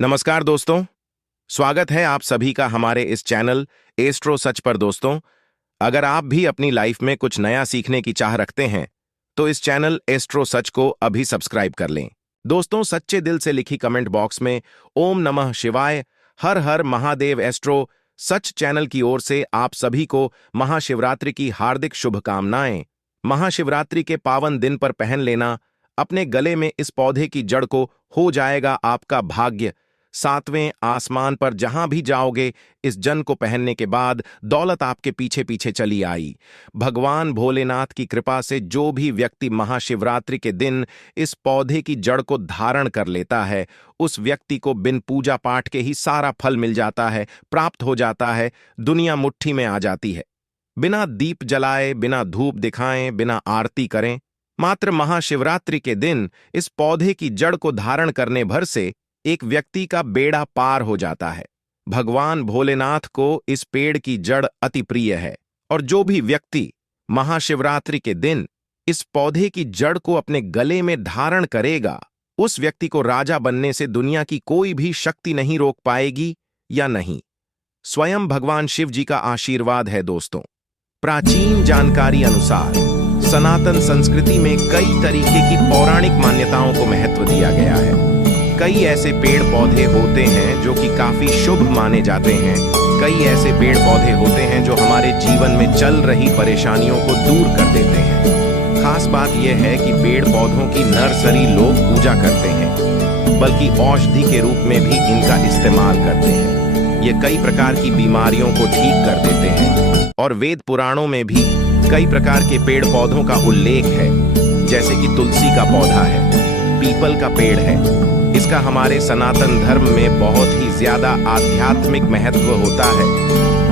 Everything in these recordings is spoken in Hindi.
नमस्कार दोस्तों। स्वागत है आप सभी का हमारे इस चैनल एस्ट्रो सच पर। दोस्तों, अगर आप भी अपनी लाइफ में कुछ नया सीखने की चाह रखते हैं तो इस चैनल एस्ट्रो सच को अभी सब्सक्राइब कर लें। दोस्तों, सच्चे दिल से लिखी कमेंट बॉक्स में ओम नमः शिवाय, हर हर महादेव। एस्ट्रो सच चैनल की ओर से आप सभी को महाशिवरात्रि की हार्दिक शुभकामनाएं। महाशिवरात्रि के पावन दिन पर पहन लेना अपने गले में इस पौधे की जड़ को हो जाएगा आपका भाग्य। सातवें आसमान पर जहां भी जाओगे, इस जन को पहनने के बाद दौलत आपके पीछे पीछे चली आई। भगवान भोलेनाथ की कृपा से जो भी व्यक्ति महाशिवरात्रि के दिन इस पौधे की जड़ को धारण कर लेता है, उस व्यक्ति को बिन पूजा पाठ के ही सारा फल मिल जाता है, प्राप्त हो जाता है, दुनिया मुट्ठी में आ जाती है। बिना दीप जलाए, बिना धूप दिखाएं, बिना आरती करें, मात्र महाशिवरात्रि के दिन इस पौधे की जड़ को धारण करने भर से एक व्यक्ति का बेड़ा पार हो जाता है। भगवान भोलेनाथ को इस पेड़ की जड़ अति प्रिय है और जो भी व्यक्ति महाशिवरात्रि के दिन इस पौधे की जड़ को अपने गले में धारण करेगा, उस व्यक्ति को राजा बनने से दुनिया की कोई भी शक्ति नहीं रोक पाएगी या नहीं। स्वयं भगवान शिव जी का आशीर्वाद है। दोस्तों, प्राचीन जानकारी अनुसार सनातन संस्कृति में कई तरीके की पौराणिक मान्यताओं को महत्व दिया गया है। कई ऐसे पेड़ पौधे होते हैं जो कि काफी शुभ माने जाते हैं। कई ऐसे पेड़ पौधे होते हैं जो हमारे जीवन में चल रही परेशानियों को दूर कर देते हैं। खास बात यह है कि पेड़ पौधों की नर्सरी लोग पूजा करते हैं, बल्कि औषधि के रूप में भी इनका इस्तेमाल करते हैं। ये कई प्रकार की बीमारियों को ठीक कर देते हैं और वेद पुराणों में भी कई प्रकार के पेड़ पौधों का उल्लेख है, जैसे कि तुलसी का पौधा है, पीपल का पेड़ है। इसका हमारे सनातन धर्म में बहुत ही ज्यादा आध्यात्मिक महत्व होता है।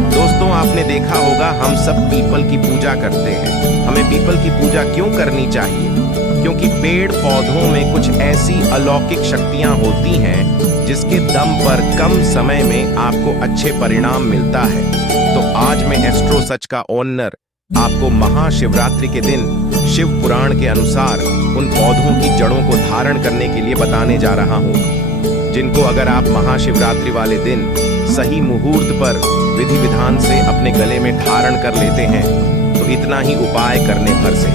दोस्तों, आपने देखा होगा हम सब पीपल की पूजा करते हैं। हमें पीपल की पूजा क्यों करनी चाहिए? क्योंकि पेड़ पौधों में कुछ ऐसी अलौकिक शक्तियां होती हैं जिसके दम पर कम समय में आपको अच्छे परिणाम मिलता है। तो आज मैं एस्ट्रो सच का ओनर आपको महाशिवरात्रि के दिन शिव पुराण के अनुसार उन पौधों की जड़ों को धारण करने के लिए बताने जा रहा हूं, जिनको अगर आप महाशिवरात्रि वाले दिन सही मुहूर्त पर विधि विधान से अपने गले में धारण कर लेते हैं तो इतना ही उपाय करने भर से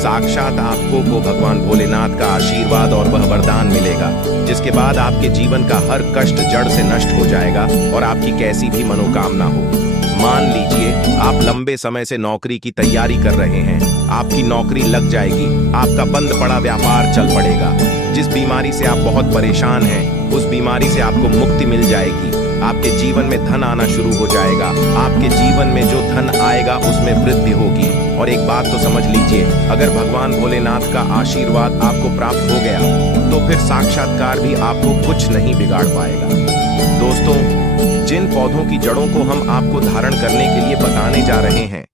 साक्षात आपको को भगवान भोलेनाथ का आशीर्वाद और वह वरदान मिलेगा, जिसके बाद आपके जीवन का हर कष्ट जड़ से नष्ट हो जाएगा और आपकी कैसी भी मनोकामना हो। मान लीजिए आप लंबे समय से नौकरी की तैयारी कर रहे हैं, आपकी नौकरी लग जाएगी, आपका बंद पड़ा व्यापार चल पड़ेगा। जिस बीमारी से आप बहुत परेशान हैं, उस बीमारी से आपको मुक्ति मिल जाएगी। आपके जीवन में धन आना शुरू हो जाएगा। आपके जीवन में जो धन आएगा उसमें वृद्धि होगी। और एक बात तो समझ लीजिए, अगर भगवान भोलेनाथ का आशीर्वाद आपको प्राप्त हो गया तो फिर साक्षात्कार भी आपको कुछ नहीं बिगाड़ पाएगा। दोस्तों, जिन पौधों की जड़ों को हम आपको धारण करने के लिए बताने जा रहे हैं,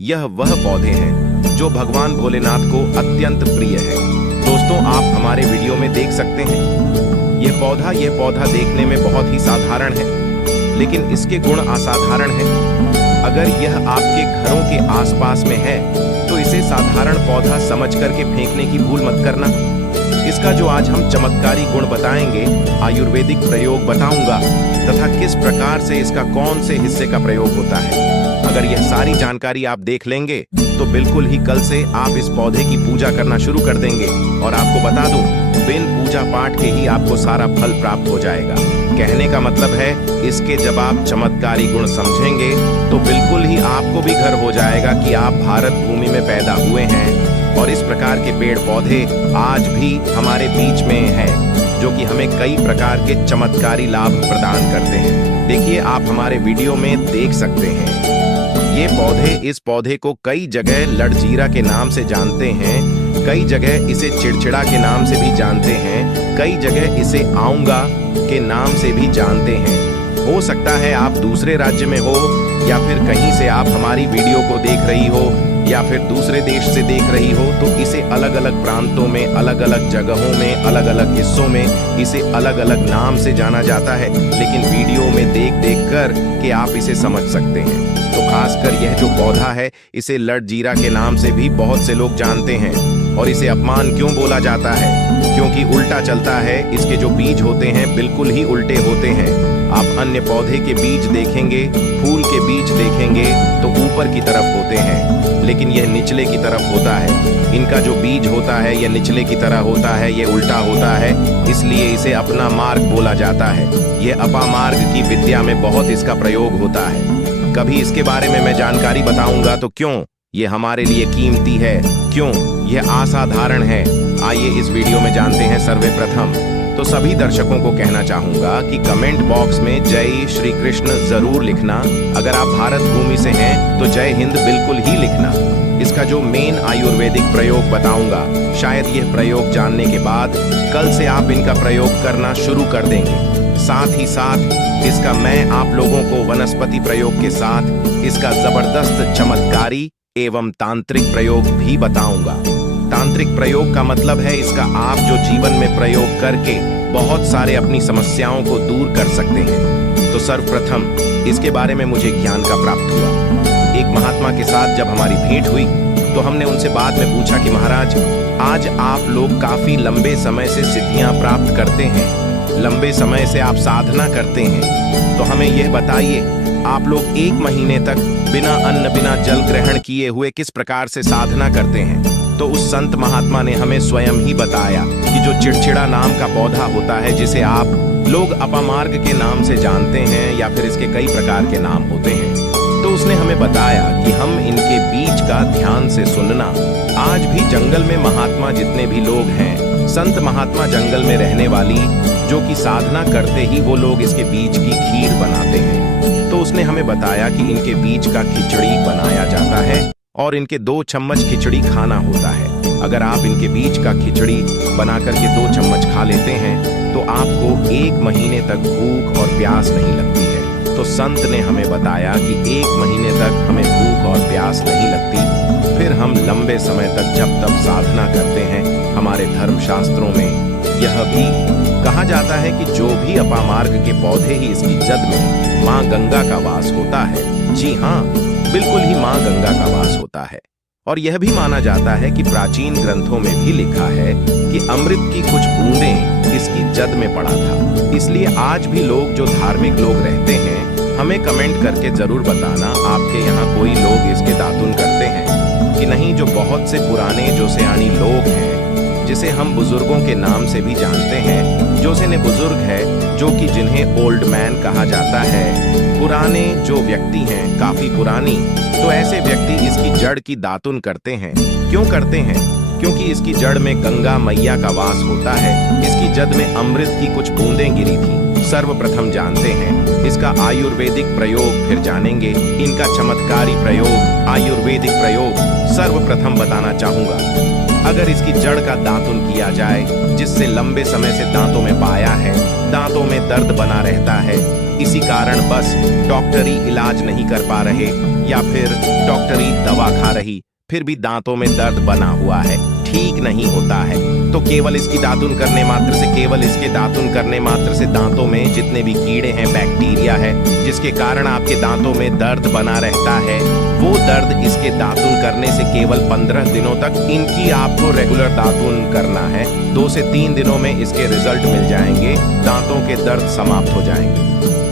यह वह पौधे हैं जो भगवान भोलेनाथ को अत्यंत प्रिय है। दोस्तों, आप हमारे वीडियो में देख सकते हैं यह पौधा देखने में बहुत ही साधारण है, लेकिन इसके गुण असाधारण हैं। अगर यह आपके घरों के आसपास में है तो इसे साधारण पौधा समझ करके फेंकने की भूल मत करना। इसका जो आज हम चमत्कारी गुण बताएंगे, आयुर्वेदिक प्रयोग बताऊंगा तथा किस प्रकार से इसका कौन से हिस्से का प्रयोग होता है। अगर यह सारी जानकारी आप देख लेंगे तो बिल्कुल ही कल से आप इस पौधे की पूजा करना शुरू कर देंगे। और आपको बता दूं, बिन पूजा पाठ के ही आपको सारा फल प्राप्त हो जाएगा। कहने का मतलब है, इसके जब आप चमत्कारी गुण समझेंगे तो बिल्कुल ही आपको भी घर हो जाएगा कि आप भारत भूमि में पैदा हुए हैं। और इस प्रकार के पेड़ पौधे आज भी हमारे बीच में हैं, जो कि हमें कई प्रकार के चमत्कारी लाभ प्रदान करते हैं। देखिए, आप हमारे वीडियो में देख सकते हैं ये पौधे, इस पौधे को कई जगह लड़जीरा के नाम से जानते हैं, कई जगह इसे चिड़चिड़ा के नाम से भी जानते हैं, कई जगह इसे आऊंगा के नाम से भी जानते हैं। हो सकता है आप दूसरे राज्य में हो या फिर कहीं से आप हमारी वीडियो को देख रही हो या फिर दूसरे देश से देख रही हो, तो इसे अलग अलग प्रांतों में, अलग अलग जगहों में, अलग अलग हिस्सों में इसे अलग अलग नाम से जाना जाता है। लेकिन वीडियो में देख कर के आप इसे समझ सकते हैं। तो खासकर यह जो पौधा है, इसे लड़जीरा के नाम से भी बहुत से लोग जानते हैं। और इसे अपमान क्यों बोला जाता है? क्योंकि उल्टा चलता है। इसके जो बीज होते हैं बिल्कुल ही उल्टे होते हैं। आप अन्य पौधे के बीज देखेंगे, फूल के बीज देखेंगे तो ऊपर की तरफ होते हैं, लेकिन यह निचले की तरफ होता है। इनका जो बीज होता है यह निचले की तरह होता है, यह उल्टा होता है, इसलिए इसे अपना मार्ग बोला जाता है। यह अपामार्ग की विद्या में बहुत इसका प्रयोग होता है। कभी इसके बारे में मैं जानकारी बताऊंगा तो क्यों ये हमारे लिए कीमती है, क्यों यह असाधारण है, आइए इस वीडियो में जानते हैं। सर्वप्रथम तो सभी दर्शकों को कहना चाहूंगा कि कमेंट बॉक्स में जय श्री कृष्ण जरूर लिखना। अगर आप भारत भूमि से हैं तो जय हिंद बिल्कुल ही लिखना। इसका जो मेन आयुर्वेदिक प्रयोग बताऊंगा, शायद यह प्रयोग जानने के बाद कल से आप इनका प्रयोग करना शुरू कर देंगे। साथ ही साथ इसका मैं आप लोगों को वनस्पति प्रयोग के साथ इसका जबरदस्त चमत्कारी एवं तांत्रिक प्रयोग भी बताऊंगा। तांत्रिक प्रयोग का मतलब है इसका आप जो जीवन में प्रयोग करके बहुत सारे अपनी समस्याओं को दूर कर सकते हैं। तो सर्वप्रथम इसके बारे में मुझे ज्ञान का प्राप्त हुआ। एक महात्मा के साथ जब हमारी भेंट हुई तो हमने उनसे बाद में पूछा कि महाराज, आज आप लोग काफी लंबे समय से सिद्धियां प्राप्त करते हैं, लंबे समय से आप साधना करते हैं, तो हमें यह बताइए आप लोग 1 महीने तक बिना अन्न बिना जल ग्रहण किए हुए किस प्रकार से साधना करते हैं। तो उस संत महात्मा ने हमें स्वयं ही बताया कि जो चिड़चिड़ा नाम का पौधा होता है, जिसे आप लोग अपामार्ग के नाम से जानते हैं या फिर इसके कई प्रकार के नाम होते हैं, तो उसने हमें बताया कि हम इनके बीज का ध्यान से सुनना। आज भी जंगल में महात्मा जितने भी लोग हैं, संत महात्मा जंगल में रहने वाली जो कि साधना करते ही वो लोग इसके बीज की खीर बनाते हैं। तो उसने हमें बताया कि इनके बीज का खिचड़ी बनाया जाता है और इनके 2 चम्मच खिचड़ी खाना होता है। अगर आप इनके बीज का खिचड़ी बना करके 2 चम्मच खा लेते हैं तो आपको 1 महीने तक भूख और प्यास नहीं लगती है। तो संत ने हमें बताया कि 1 महीने तक हमें भूख और प्यास नहीं लगती, फिर हम लंबे समय तक जब तब साधना करते हैं। हमारे धर्मशास्त्रों में यह भी कहा जाता है कि जो भी अपामार्ग के पौधे ही इसकी जद में माँ गंगा का वास होता है। जी हाँ, बिल्कुल ही माँ गंगा का वास होता है। और यह भी माना जाता है कि प्राचीन ग्रंथों में भी लिखा है कि अमृत की कुछ बूंदें इसकी जद में पड़ा था। इसलिए आज भी लोग जो धार्मिक लोग रहते हैं, हमें कमेंट करके जरूर बताना आपके यहाँ कोई लोग इसके दातुन करते हैं कि नहीं। जो बहुत से पुराने जो सयानी लोग हैं, जिसे हम बुजुर्गों के नाम से भी जानते हैं, जो से ने बुजुर्ग है, जो कि जिन्हें ओल्ड मैन कहा जाता है, पुराने जो व्यक्ति हैं, काफी पुरानी, तो ऐसे व्यक्ति इसकी जड़ की दातुन करते हैं। क्यों करते हैं? क्योंकि इसकी जड़ में गंगा मैया का वास होता है। इसकी जद में अमृत की कुछ बूंदें गिरी थी। सर्वप्रथम जानते हैं इसका आयुर्वेदिक प्रयोग, फिर जानेंगे इनका चमत्कारी प्रयोग, आयुर्वेदिक प्रयोग सर्वप्रथम बताना चाहूंगा। अगर इसकी जड़ का दातुन किया जाए, जिससे लंबे समय से दांतों में बाया है, दांतों में दर्द बना रहता है, इसी कारण बस डॉक्टरी इलाज नहीं कर पा रहे या फिर डॉक्टरी दवा खा रही, फिर भी दांतों में दर्द बना हुआ है, ठीक नहीं होता है, तो केवल इसकी दातुन करने मात्र से, केवल इसके दातुन करने मात्र से दांतों में जितने भी कीड़े हैं, बैक्टीरिया है, जिसके कारण आपके दांतों में दर्द बना रहता है, वो दर्द इसके दातुन करने से केवल 15 दिनों तक इनकी आपको रेगुलर दातुन करना है। 2 से 3 दिनों में इसके रिजल्ट मिल जाएंगे, दांतों के दर्द समाप्त हो जाएंगे।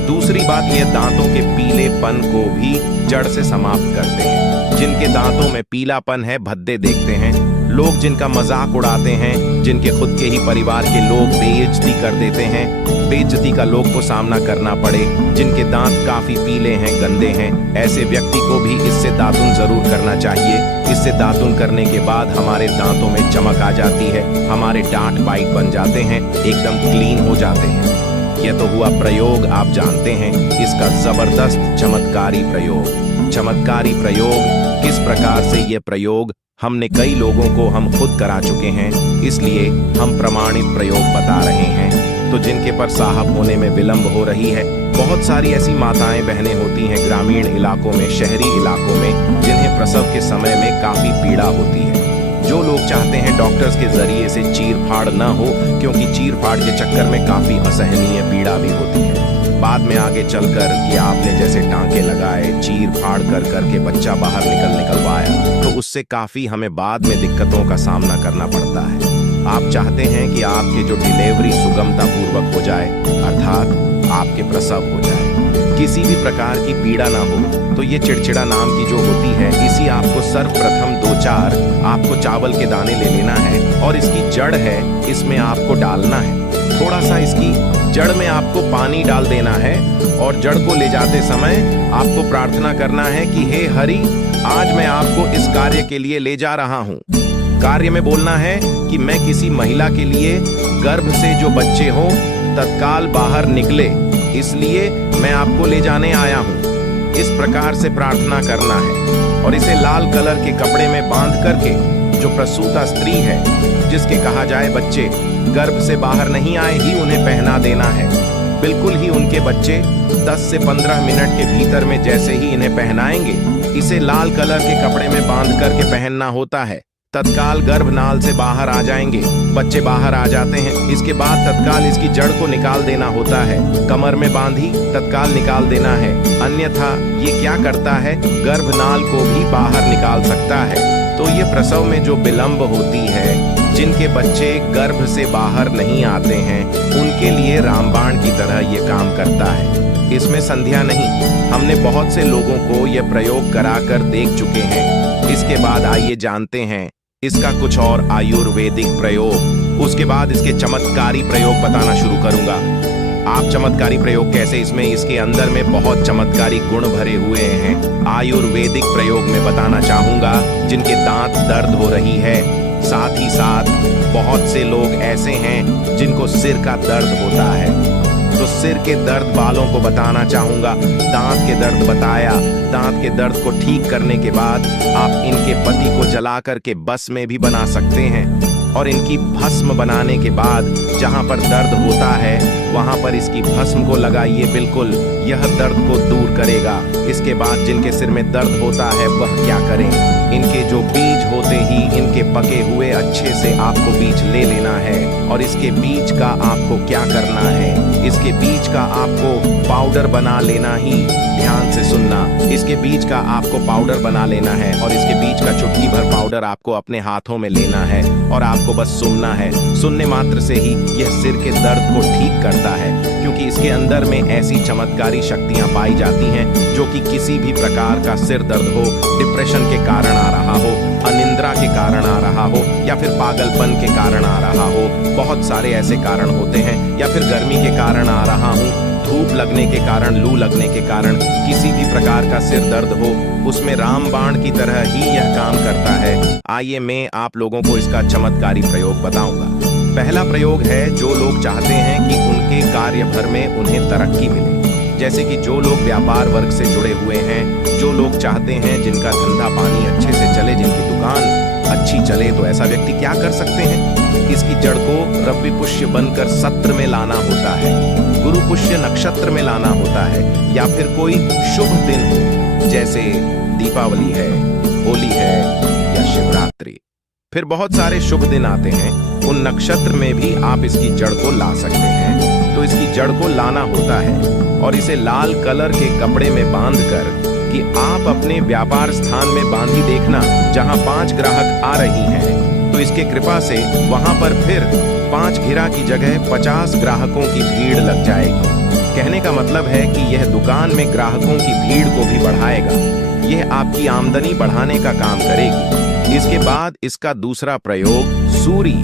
दूसरी बात, ये दांतों के पीलेपन को भी जड़ से समाप्त करते हैं। जिनके दांतों में पीलापन है, भद्दे देखते हैं लोग, जिनका मजाक उड़ाते हैं, जिनके खुद के ही परिवार के लोग बेइज्जती कर देते हैं, बेइज्जती का लोग को सामना करना पड़े, जिनके दांत काफी पीले हैं, गंदे हैं, ऐसे व्यक्ति को भी इससे दातुन जरूर करना चाहिए। इससे दातुन करने के बाद हमारे दांतों में चमक आ जाती है, हमारे दांत वाइट बन जाते हैं, एकदम क्लीन हो जाते हैं। यह तो हुआ प्रयोग, आप जानते हैं इसका जबरदस्त चमत्कारी प्रयोग। चमत्कारी प्रयोग किस प्रकार से, यह प्रयोग हमने कई लोगों को हम खुद करा चुके हैं, इसलिए हम प्रमाणित प्रयोग बता रहे हैं। तो जिनके पर साहब होने में विलंब हो रही है, बहुत सारी ऐसी माताएं बहनें होती हैं ग्रामीण इलाकों में, शहरी इलाकों में, जिन्हें प्रसव के समय में काफी पीड़ा होती है। जो लोग चाहते हैं डॉक्टर्स के जरिए से चीर फाड़ न हो, क्योंकि चीर फाड़ के चक्कर में काफी असहनीय पीड़ा भी होती है। बाद में आगे चलकर कि आपने जैसे टांके लगाए, चीर फाड़ कर करके बच्चा बाहर निकलवाया, तो उससे काफी हमें बाद में दिक्कतों का सामना करना पड़ता है। आप चाहते हैं कि आपके जो डिलीवरी सुगमतापूर्वक हो जाए, अर्थात आपके प्रसव हो जाए, किसी भी प्रकार की पीड़ा ना हो, तो ये चिड़चिड़ा नाम की जो होती है, इसी आपको सर्वप्रथम 2-4 आपको चावल के दाने ले लेना है और इसकी जड़ है, इसमें आपको डालना है। थोड़ा सा इसकी जड़ में आपको पानी डाल देना है और जड़ को ले जाते समय आपको प्रार्थना करना है कि हे हरि, आज मैं आपको इस कार्य के लिए ले जा रहा हूँ। कार्य में बोलना है कि मैं किसी महिला के लिए गर्भ से जो बच्चे हों तत्काल बाहर निकले, इसलिए मैं आपको ले जाने आया हूँ। इस प्रकार से प्रार्थना करना है और इसे लाल कलर के कपड़े में बांध करके जो प्रसूता स्त्री है, जिसके कहा जाए बच्चे गर्भ से बाहर नहीं आए ही उन्हें पहना देना है। बिल्कुल ही उनके बच्चे 10 से 15 मिनट के भीतर में जैसे ही इन्हें पहनाएंगे, इसे लाल कलर के कपड़े में बांध करके पहनना होता है। तत्काल गर्भनाल से बाहर आ जाएंगे, बच्चे बाहर आ जाते हैं। इसके बाद तत्काल इसकी जड़ को निकाल देना होता है, कमर में बांधी तत्काल निकाल देना है, अन्यथा ये क्या करता है, गर्भनाल को भी बाहर निकाल सकता है। तो ये प्रसव में जो विलंब होती है, जिनके बच्चे गर्भ से बाहर नहीं आते हैं, उनके लिए रामबाण की तरह ये काम करता है। इसमें संध्या नहीं, हमने बहुत से लोगों को यह प्रयोग कराकर देख चुके हैं। इसके बाद आइए जानते हैं इसका कुछ और आयुर्वेदिक प्रयोग। उसके बाद इसके चमत्कारी प्रयोग बताना शुरू करूंगा। आप चमत्कारी प्रयोग कैसे, इसमें इसके अंदर में बहुत चमत्कारी गुण भरे हुए हैं। आयुर्वेदिक प्रयोग में बताना चाहूंगा जिनके दांत दर्द हो रही है, साथ ही साथ बहुत से लोग ऐसे हैं जिनको सिर का दर्द होता है, तो सिर के दर्द वालों को बताना चाहूंगा। दांत के दर्द बताया, दांत के दर्द को ठीक करने के बाद आप इनके पत्ती को जला करके भस्म में भी बना सकते हैं और इनकी भस्म बनाने के बाद जहां पर दर्द होता है वहां पर इसकी भस्म को लगाइए, बिल्कुल यह दर्द को दूर करेगा। इसके बाद जिनके सिर में दर्द होता है वह क्या करें, इनके जो बीज होते ही इनके पके हुए अच्छे से आपको बीज ले लेना है और इसके बीज का आपको क्या करना है, इसके बीज का आपको पाउडर बना लेना ही, ध्यान से सुनना, इसके बीज का आपको पाउडर बना लेना है और इसके बीज का चुटकी भर पाउडर आपको अपने हाथों में लेना है और आपको बस सुनना है। सुनने मात्र से ही यह सिर के दर्द को ठीक करता है, क्योंकि इसके अंदर में ऐसी चमत्कारी शक्तियां पाई जाती हैं जो कि किसी भी प्रकार का सिर दर्द हो, डिप्रेशन के कारण आ रहा हो, अनिद्रा के कारण आ रहा हो या फिर पागलपन के कारण आ रहा हो, बहुत सारे ऐसे कारण होते हैं, या फिर गर्मी के कारण आ रहा हूँ, धूप लगने के कारण, लू लगने के कारण किसी भी प्रकार का सिर दर्द हो, उसमें रामबाण की तरह ही यह काम करता है। आइए मैं आप लोगों को इसका चमत्कारी प्रयोग बताऊंगा। पहला प्रयोग है, जो लोग चाहते हैं कि उनके कार्य भर में उन्हें तरक्की मिले, जैसे कि जो लोग व्यापार वर्ग से जुड़े हुए हैं, जो लोग चाहते हैं जिनका धंधा पानी अच्छे से चले, जिनकी दुकान अच्छी चले, तो ऐसा व्यक्ति क्या कर सकते हैं, इसकी जड़ को रवि पुष्य बनकर सत्र में लाना होता है, गुरु पुष्य नक्षत्र में लाना होता है, या फिर कोई शुभ दिन जैसे दीपावली है, होली है या शिवरात्रि, फिर बहुत सारे शुभ दिन आते हैं, उन नक्षत्र में भी आप इसकी जड़ को ला सकते हैं। तो इसकी जड़ को लाना होता है और इसे लाल कलर के कपड़े में बांधकर कि आप अपने व्यापार स्थान में बांधी देखना, जहां 5 ग्राहक आ रही हैं, तो इसके कृपा से वहां पर फिर 5 घिरा की जगह 50 ग्राहकों की भीड़ लग जाएगी। कहने का मतलब है कि यह दुकान में ग्राहकों की भीड़ को भी बढ़ाएगा, यह आपकी आमदनी बढ़ाने का काम करेगी। इसके बाद इसका दूसरा प्रयोग, सूरी,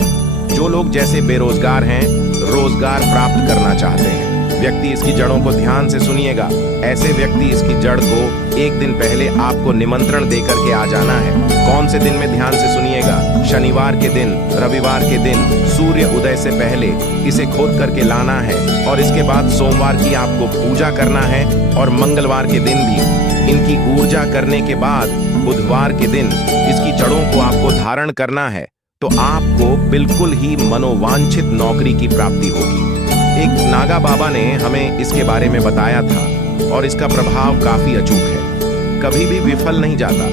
जो लोग जैसे बेरोजगार हैं, रोजगार प्राप्त करना चाहते हैं, व्यक्ति इसकी जड़ों को ध्यान से सुनिएगा। ऐसे व्यक्ति इसकी जड़ को एक दिन पहले आपको निमंत्रण देकर के आ जाना है। कौन से दिन में, ध्यान से सुनिएगा, शनिवार के दिन, रविवार के दिन, सूर्य उदय से पहले इसे खोद करके लाना है और इसके बाद सोमवार की आपको पूजा करना है और मंगलवार के दिन भी। इनकी ऊर्जा करने के बाद बुधवार के दिन इसकी जड़ों को आपको धारण करना है, तो आपको बिल्कुल ही मनोवांछित नौकरी की प्राप्ति होगी। एक नागा बाबा ने हमें इसके बारे में बताया था और इसका प्रभाव काफी अचूक है, कभी भी विफल नहीं जाता।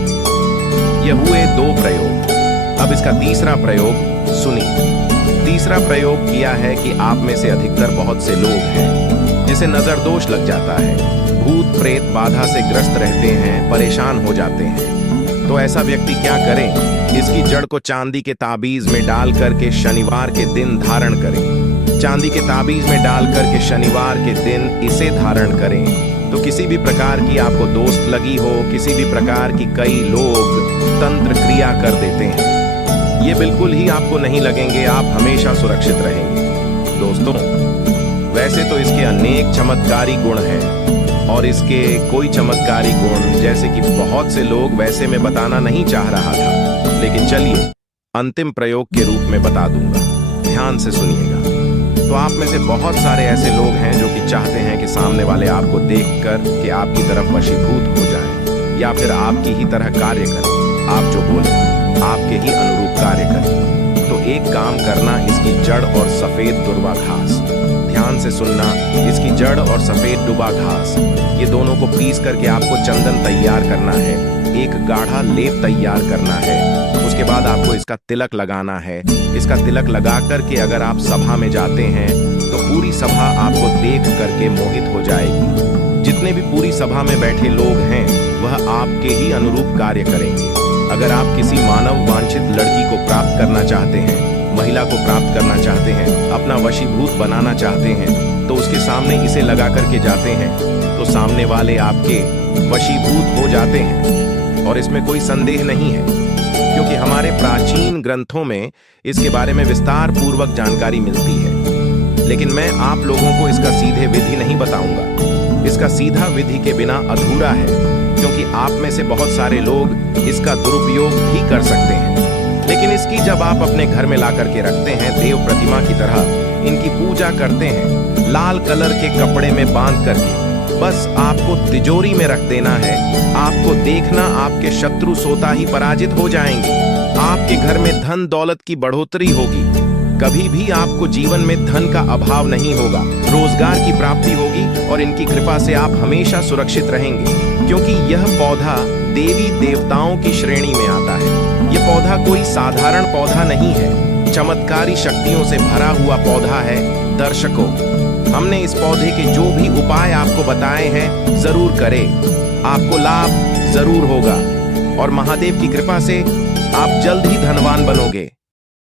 ये हुए 2 प्रयोग। अब इसका तीसरा प्रयोग सुनिए। तीसरा प्रयोग किया है कि आप में से अधिकतर बहुत से लोग हैं जिसे नजर दोष लग जाता है, भूत प्रेत बाधा से ग्रस्त रहते हैं, परेशान हो जाते हैं। तो ऐसा व्यक्ति क्या करे? इसकी जड़ को चांदी के ताबीज में डाल करके शनिवार के दिन धारण करें। चांदी के ताबीज में डाल करके शनिवार के दिन इसे धारण करें तो किसी भी प्रकार की आपको दोस्त लगी हो, किसी भी प्रकार की कई लोग तंत्र क्रिया कर देते हैं, ये बिल्कुल ही आपको नहीं लगेंगे। आप हमेशा सुरक्षित रहेंगे। दोस्तों, वैसे तो इसके अनेक चमत्कारी गुण हैं और इसके कोई चमत्कारी गुण जैसे कि बहुत से लोग वैसे में बताना नहीं चाह रहा था, लेकिन चलिए अंतिम प्रयोग के रूप में बता दूंगा। ध्यान से सुनिएगा। तो आप में से बहुत सारे ऐसे लोग हैं जो कि चाहते हैं कि सामने वाले आपको देखकर कि आपकी तरफ वशीभूत हो जाएं या फिर आपकी ही तरह कार्य करें। आप जो बोले आपके ही अनुरूप कार्य करें। तो एक काम करना, इसकी जड़ और सफेद दुर्वा घास, ध्यान से सुनना, इसकी जड़ और सफेद दुबा घास, ये दोनों को पीस करके आपको चंदन तैयार करना है, एक गाढ़ा लेप तैयार करना है। उसके बाद आपको इसका तिलक लगाना है। इसका तिलक लगा करके अगर आप सभा में जाते हैं तो पूरी सभा आपको देख करके मोहित हो जाएगी। जितने भी पूरी सभा में बैठे लोग हैं वह आपके ही अनुरूप कार्य करेंगे। अगर आप किसी मानव वांछित लड़की को प्राप्त करना चाहते हैं, महिला को प्राप्त करना चाहते हैं, अपना वशीभूत बनाना चाहते हैं, तो उसके सामने इसे लगा करके जाते हैं तो सामने वाले आपके वशीभूत हो जाते हैं। और इसमें कोई संदेह नहीं है, क्योंकि हमारे प्राचीन ग्रंथों में इसके बारे में विस्तार पूर्वक जानकारी मिलती है। लेकिन मैं आप लोगों को इसका सीधे विधि नहीं बताऊंगा। इसका सीधा विधि के बिना अधूरा है, क्योंकि आप में से बहुत सारे लोग इसका दुरुपयोग भी कर सकते हैं। लेकिन इसकी जब आप अपने घर में ला करके रखते हैं, देव प्रतिमा की तरह इनकी पूजा करते हैं, लाल कलर के कपड़े में बांध करके, बस आपको तिजोरी में रख देना है। आपको देखना आपके शत्रु सोता ही पराजित हो जाएंगे। आपके घर में धन दौलत की बढ़ोतरी होगी। कभी भी आपको जीवन में धन का अभाव नहीं होगा। रोजगार की प्राप्ति होगी और इनकी कृपा से आप हमेशा सुरक्षित रहेंगे, क्योंकि यह पौधा देवी देवताओं की श्रेणी में आता है। यह पौधा कोई साधारण पौधा नहीं है, चमत्कारी शक्तियों से भरा हुआ पौधा है। दर्शकों, हमने इस पौधे के जो भी उपाय आपको बताए हैं जरूर करें, आपको लाभ जरूर होगा और महादेव की कृपा से आप जल्द ही धनवान बनोगे।